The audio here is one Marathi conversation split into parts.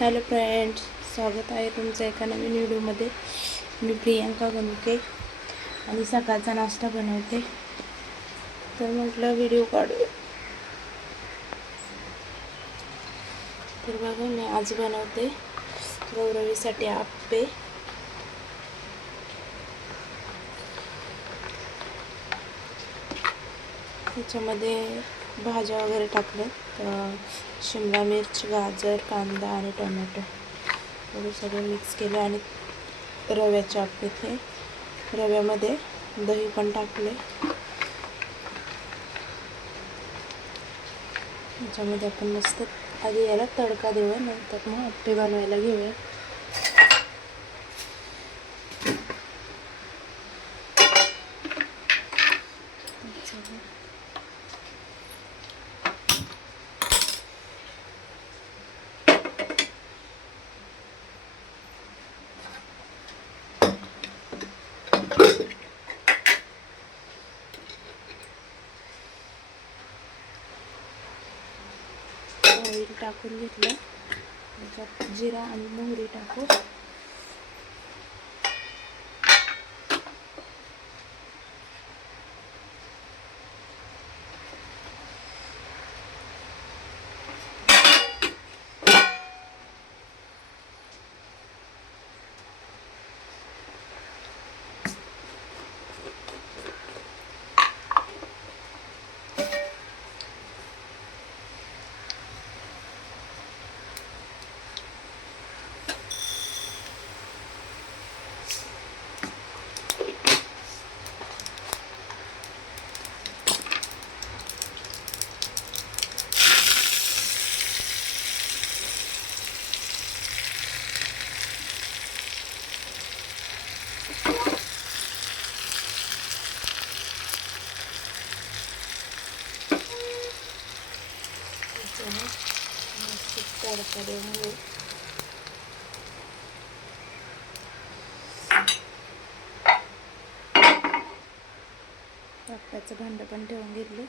हॅलो फ्रेंड्स, स्वागत आहे तुमचं एका नवीन व्हिडिओमध्ये. मी प्रियांका गणुके आणि सकाळचा नाश्ता बनवते, तर म्हटलं व्हिडिओ काढूया. तर बघा, मी आज बनवते गौरवीसाठी आप्पे. त्याच्यामध्ये भाज्या वगैरे टाकले, शिमला मिर्च, गाजर, कांदा आणि टोमॅटो वगैरे सगळं मिक्स केलं. आणि रव्याचे आप्पे, ते रव्यामध्ये दही पण टाकले. त्याच्यामध्ये आपण मस्त आधी याला तडका देऊया, नंतर मग आप्पे बनवायला घेऊया. ऑइल टाकून घेतलं, त्याच्यात जिरा आणि मोहरी टाकू. तडका देऊन घेऊ. आप्प्याचं भांडं पण ठेवून घेतलं.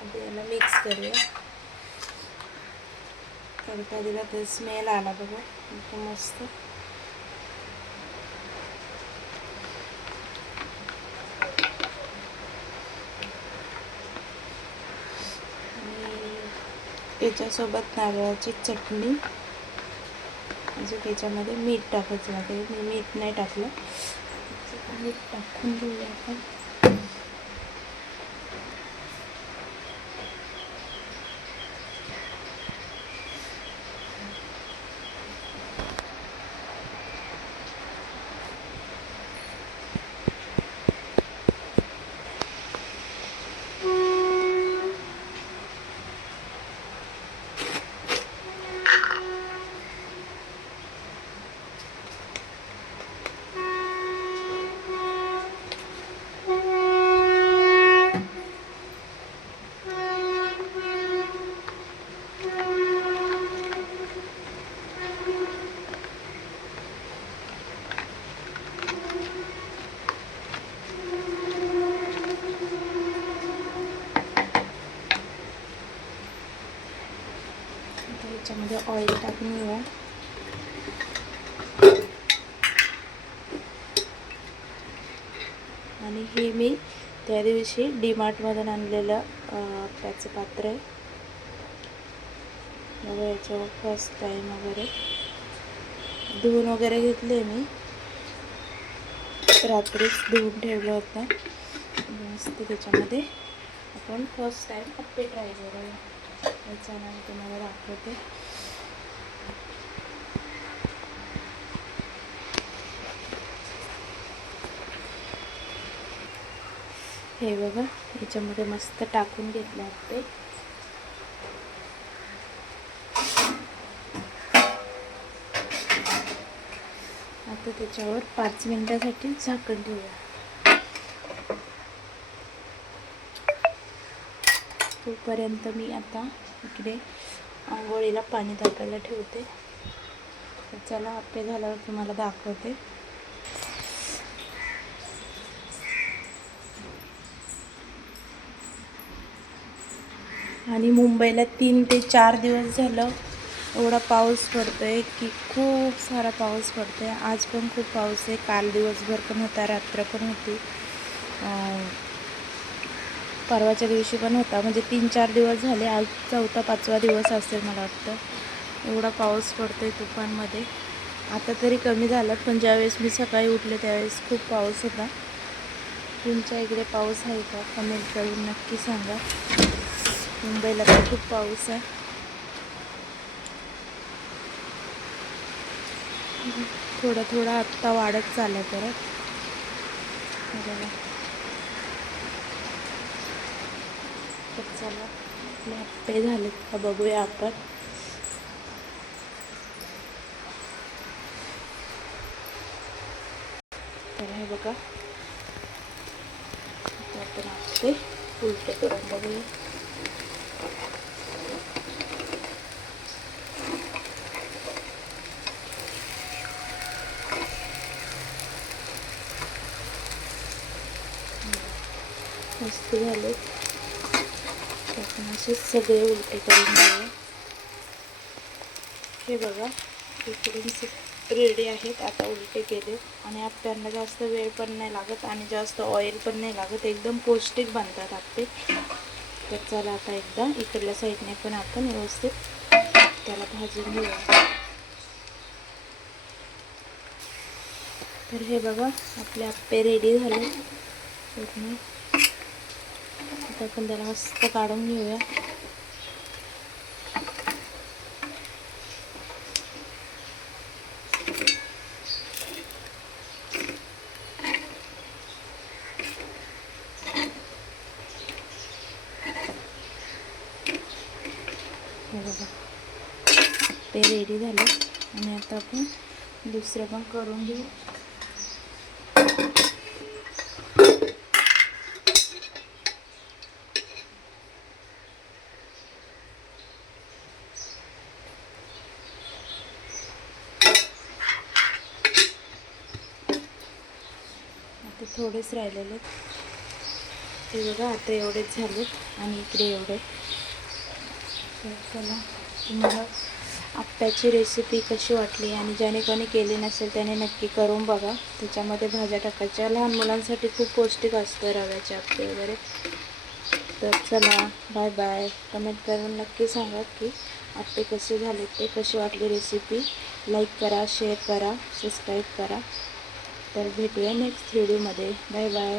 आता याला मिक्स करूया. तडका दिला तर स्मेल आला बघा, एकदम मस्त. त्याच्यासोबत नारळाची चटणी. अजून त्याच्यामध्ये मीठ टाकायचं लागेल. मी मीठ नाही टाकलं, मीठ टाकून घेऊया आपण. त्याच्यामध्ये ऑइल टाकून घेऊया. आणि हे मी त्या दिवशी DMartमधून आणलेलं आप्प्याचं पात्र आहे. बघा, याच्यावर फर्स्ट टाईम वगैरे धुवून वगैरे घेतले. मी रात्रीच धुवून ठेवलं होतं. मस्त त्याच्यामध्ये आपण फर्स्ट टाईम आप्पे ट्राय करूया. याचा नाव तुम्हाला दाखवते. हे बघा, याच्यामध्ये मस्त टाकून घेतलं आप्पे. आता त्याच्यावर 5 मिनिटासाठी झाकण ठेवूया. तोपर्यंत मी आता इकडे आंघोळीला पाणी तापायला ठेवते. चला, आप्पे झाल्यावर तुम्हाला दाखवते. आणि मुंबईला 3 ते 4 दिवस झालं एवढा पाऊस पडतोय की खूप सारा पाऊस पडतोय. आज पण खूप पाऊस आहे. काल दिवसभर पण होता, रात्र पण होती, परवाच्या दिवशी पण होता. म्हणजे 3-4 दिवस झाले. आज 4था-5वा दिवस असेल मला वाटतं. एवढा पाऊस पडतोय तुफानमध्ये. आता तरी कमी झाला, पण ज्यावेळेस मी सकाळी उठले त्यावेळेस खूप पाऊस होता. तुमच्या इकडे पाऊस आहे का? कमेंट करून नक्की सांगा. मुंबईला तर खूप पाऊस आहे. थोडा थोडा आत्ता वाढत चालला परत. बघा, तर चला आपले आप्पे झालेत का बघूया आपण. तर हे बघा, आता आपण आप्पे उलटे करून बघूया. मस्त झाले. आपण असे सगळे उलटे करून घेऊया. हे बघा, इकडून रेडी आहेत. आता उलटे केले आणि आप्प्यांना जास्त वेळ पण नाही लागत आणि जास्त ऑइल पण नाही लागत. एकदम पौष्टिक बनतात आप्पे. तर चला आता एकदा इकडल्या साईडने पण आपण व्यवस्थित त्याला भाजून घेऊया. तर हे बघा, आपले आप्पे रेडी झाले पूर्ण. आता आपण त्याला मस्त काढून घेऊया. हे बघा, आप्पे रेडी झाले आणि आता आपण दुसरं पण करून घेऊ. आता थोडेच राहिलेले. ते बघा, आता एवढेच झालेत आणि इकडे एवढे. तर चला, तुम्हाला आप्प्याची रेसिपी कशी वाटली आणि ज्याने कोणी केली नसेल त्याने नक्की करून बघा. त्याच्यामध्ये भाज्या टाकायच्या. लहान मुलांसाठी खूप पौष्टिक असतं रव्याचे आप्पे वगैरे. तर चला, बाय बाय. कमेंट करून नक्की सांगा की आप्पे कसे झाले, ते कशी वाटली रेसिपी. लाईक करा, शेअर करा, सबस्क्राईब करा. तर भेटूया नेक्स्ट व्हिडिओमध्ये. Bye bye.